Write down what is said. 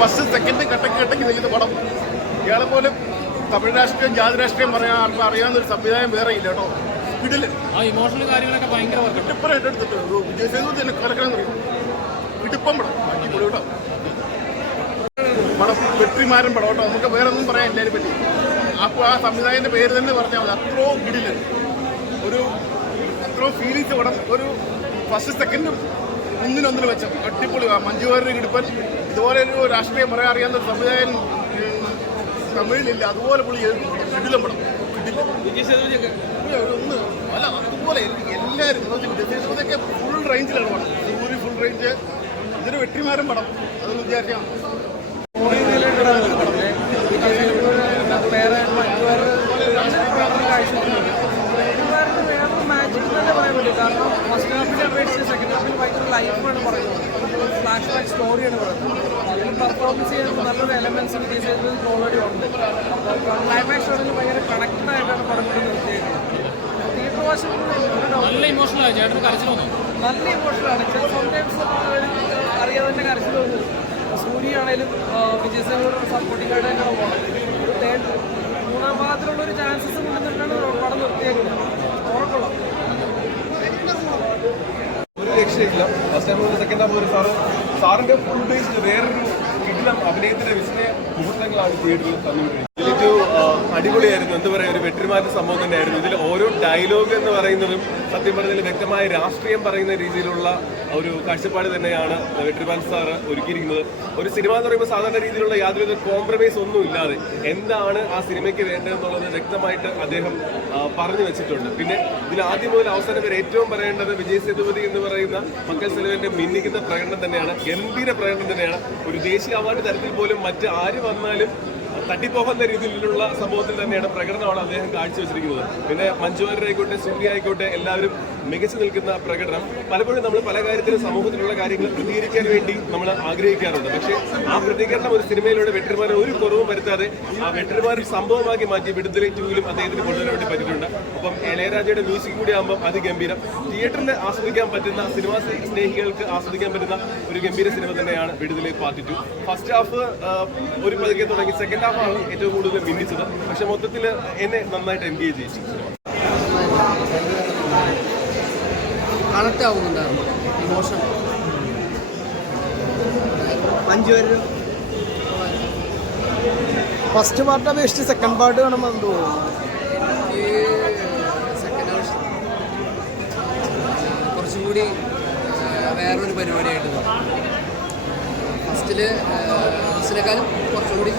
First second കട്ടക്ക് നിൽക്കുന്ന പടം. ഇയാളെ പോലും തമിഴ് രാഷ്ട്രീയം ജാതി രാഷ്ട്രീയം പറയാൻ ആർക്കും അറിയാവുന്ന ഒരു സംവിധാനം വേറെ ഇല്ല കേട്ടോ. സ്പീഡിൽ ഇമോഷണൽ കാര്യങ്ങളൊക്കെ ഭയങ്കര ഇട്ടിപ്പറായിട്ട് എടുത്തിട്ടുണ്ട്. വിജയ് സേതുപതി തന്നെ കലക്കണം പറയും. ഇടിപ്പം പടം അടിപൊളി കേട്ടോ. പടം വെട്രിമാരൻ പടം കേട്ടോ. നമുക്ക് വേറെ ഒന്നും പറയാൻ എല്ലാവരും പറ്റി. അപ്പോൾ ആ സംവിധായകൻ്റെ പേര് തന്നെ പറഞ്ഞാൽ മതി. അത്രയും കിടില് അത്രയും ഫീലിങ്സ് പടം. ഒരു ഫസ്റ്റ് സെക്കൻഡും ഒന്നിനൊന്നിന് വെച്ച അടിപൊളി. മഞ്ജു വാര്യർ ഇടിപ്പൻ ഇതുപോലെ ഒരു രാഷ്ട്രീയം പറയാൻ അറിയാവുന്ന ഒരു സംവിധായകൻ തമിഴിലില്ല. അതുപോലെ പുള്ളി കിടിലം പടം. ഒന്ന് അല്ല അതുപോലെ എല്ലാവരും വിജയസേതുപതിയൊക്കെ ഫുൾ റേഞ്ചിലാണ് പടം. സൂര്യ ഫുൾ റേഞ്ച്. ഇതൊരു വെട്രിമാരൻ പടം. അതൊന്ന് വിചാരിക്കാം. കാരണം ഫസ്റ്റ് ഹാഫിനെ അപേക്ഷിച്ച് സെക്കൻഡ് ഹാഫിൽ ഭയങ്കര ലൈഫാണ് പറയുന്നത്. ഫ്ലാഷ് ബാക്ക് സ്റ്റോറിയാണ് പറയുന്നത്. അതിൽ പെർഫോമൻസ് ചെയ്യുന്ന നല്ലൊരു എലമെന്റ്സ് വിജയ് സേതുപതി ഓൾറെഡി ഉണ്ട്. ക്ലൈമാക്സ് ആണെങ്കിൽ ഭയങ്കര കണക്റ്റഡ് ആയിട്ടാണ് പടം കൊണ്ട് നിർത്തിയേക്കുന്നത്. തിയേറ്റർ വാശം നല്ല ഇമോഷണലാണ്. ചേട്ടന് കരച്ചിലൊന്നും നല്ല ഇമോഷണലാണ്. സംടൈംസ് അറിയാതെ തന്നെ കരച്ചിൽ തോന്നുന്നു. സൂര്യ ആണെങ്കിലും വിജയ് സേതുപതിയുടെ സപ്പോർട്ടിംഗ് ആയിട്ട് തന്നെയാണ് പോകുന്നത്. മൂന്നാം ഭാഗത്തിലുള്ളൊരു ചാൻസസ് കൊണ്ടുവന്നിട്ടാണ് പടം നിർത്തിയേക്കുന്നത്. ഉറപ്പുള്ളത് ഒരു രക്ഷയില്ല. ഫസ്റ്റ് ഹാഫ് സെക്കൻഡ് ഹാഫ് ഒരു സാറിന്റെ ഫുൾ ബേസ്ഡ് വേറൊരു കിടിലം അഭിനയത്തിന്റെ വിസ്മയ മുഹൂർത്തങ്ങളാണ് തിയേറ്ററിൽ തന്നുകൊണ്ടിരിക്കുന്നത്. ഇതിലൊരു അടിപൊളിയായിരുന്നു. എന്താ പറയുക, ഒരു വെട്രിമാരുടെ സംഭവം തന്നെയായിരുന്നു. ഇതിൽ ഓരോ ഡയലോഗ് എന്ന് പറയുന്നതും സത്യം പറഞ്ഞാൽ വ്യക്തമായ രാഷ്ട്രീയം പറയുന്ന രീതിയിലുള്ള ഒരു കാഴ്ചപ്പാട് തന്നെയാണ് വെട്രിമാൻ സാറ് ഒരുക്കിയിരിക്കുന്നത്. ഒരു സിനിമ എന്ന് പറയുമ്പോൾ സാധാരണ രീതിയിലുള്ള യാതൊരു കോംപ്രമൈസ് ഒന്നും ഇല്ലാതെ എന്താണ് ആ സിനിമയ്ക്ക് വേണ്ടതെന്നുള്ളത് വ്യക്തമായിട്ട് അദ്ദേഹം പറഞ്ഞു വെച്ചിട്ടുണ്ട്. പിന്നെ ഇതിൽ ആദ്യം മുതൽ അവസാനം വരെ ഏറ്റവും പറയേണ്ടത് വിജയ് സേതുപതി എന്ന് പറയുന്ന മക്കൾ സെൽവന്റെ മിന്നിക്കുന്ന പ്രകടനം തന്നെയാണ്. ഗംഭീര പ്രകടനം തന്നെയാണ്. ഒരു ദേശീയ അവാർഡ് തരത്തിൽ പോലും മറ്റ് ആര് വന്നാലും തട്ടിപ്പോകുന്ന രീതിയിലുള്ള സംഭവത്തിൽ തന്നെയാണ് പ്രകടനമാണ് അദ്ദേഹം കാഴ്ചവെച്ചിരിക്കുന്നത്. പിന്നെ മഞ്ജു വാര്യർ ആയിക്കോട്ടെ സൂര്യ ആയിക്കോട്ടെ എല്ലാവരും മികച്ചു നിൽക്കുന്ന പ്രകടനം. പലപ്പോഴും നമ്മൾ പല കാര്യത്തിലും സമൂഹത്തിലുള്ള കാര്യങ്ങൾ പ്രതികരിക്കാൻ വേണ്ടി നമ്മൾ ആഗ്രഹിക്കാറുണ്ട്. പക്ഷേ ആ പ്രതികരണം ഒരു സിനിമയിലൂടെ വെട്രിമാരെ ഒരു കുറവും വരുത്താതെ ആ വെട്രിമാർ സംഭവമാക്കി മാറ്റി വിടുതല 2-ലും അദ്ദേഹത്തിന് കൊണ്ടുവരാൻ വേണ്ടി പറ്റിയിട്ടുണ്ട്. അപ്പം ഇളയരാജയുടെ മ്യൂസിക് കൂടി ആകുമ്പോൾ അതിഗംഭീരം. തിയേറ്ററിൽ ആസ്വദിക്കാൻ പറ്റുന്ന സിനിമാ സ്നേഹികൾക്ക് ആസ്വദിക്കാൻ പറ്റുന്ന ഒരു ഗംഭീര സിനിമ തന്നെയാണ് വിടുതല പാർട്ട് 2. ഫസ്റ്റ് ഹാഫ് ഒരു പതുക്കെ തുടങ്ങി. സെക്കൻഡ് ഹാഫാണ് ഏറ്റവും കൂടുതൽ മിന്നിച്ചത്. പക്ഷെ മൊത്തത്തിൽ എന്നെ നന്നായിട്ട് എൻഗേജ് ചെയ്യിച്ചു. കണക്ട് ആവുന്നുണ്ടായിരുന്നു emotion. Manju Warrier first part അപേക്ഷിച്ച് സെക്കൻഡ് പാർട്ട് കാണുമ്പോൾ എന്ത് തോന്നുന്നു? സെക്കൻഡ് കുറച്ചും കൂടി വേറൊരു പരിപാടിയായിട്ട് ഫസ്റ്റിനേക്കാളും കുറച്ചും കൂടി